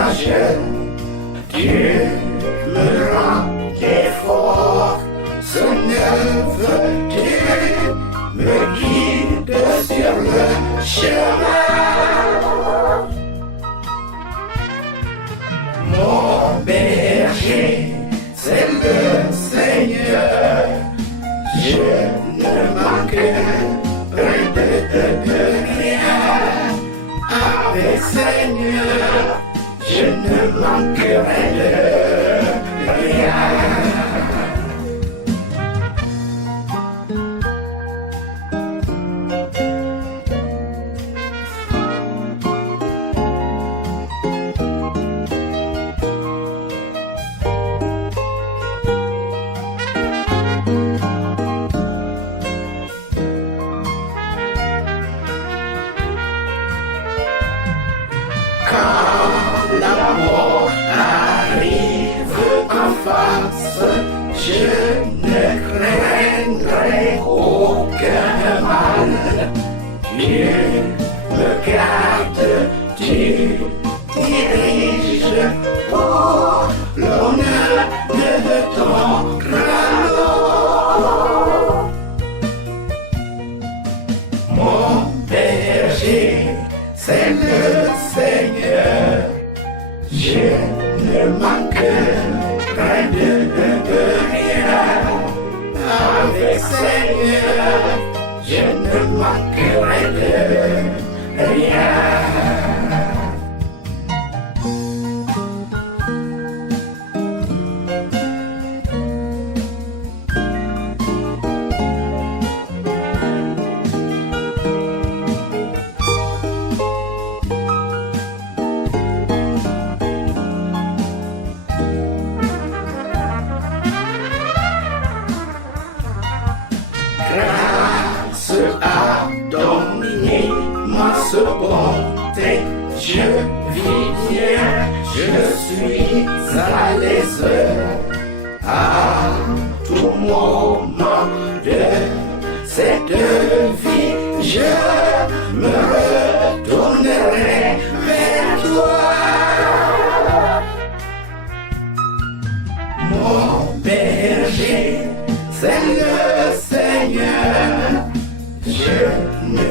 passager. Dieu me rend des forces neuves, Dieu me guide sur le chemin. Mon berger, c'est le Seigneur, je ne manquerai de rien. Avec Seigneur, je ne manquerai de rien. Quand la mort arrive en face, je ne craindrai aucun mal. Dieu me garde, tu diriges pour l'honneur de ton graveau. Mon berger, c'est le Seigneur, je ne manquerai de rien. Avec Seigneur, je ne manquerai de rien. Grâce à dominer ma bonté, je vis bien, je suis à l'aise. À tout moment de cette vie, je me retournerai vers toi. Mon berger, c'est le Seigneur, je ne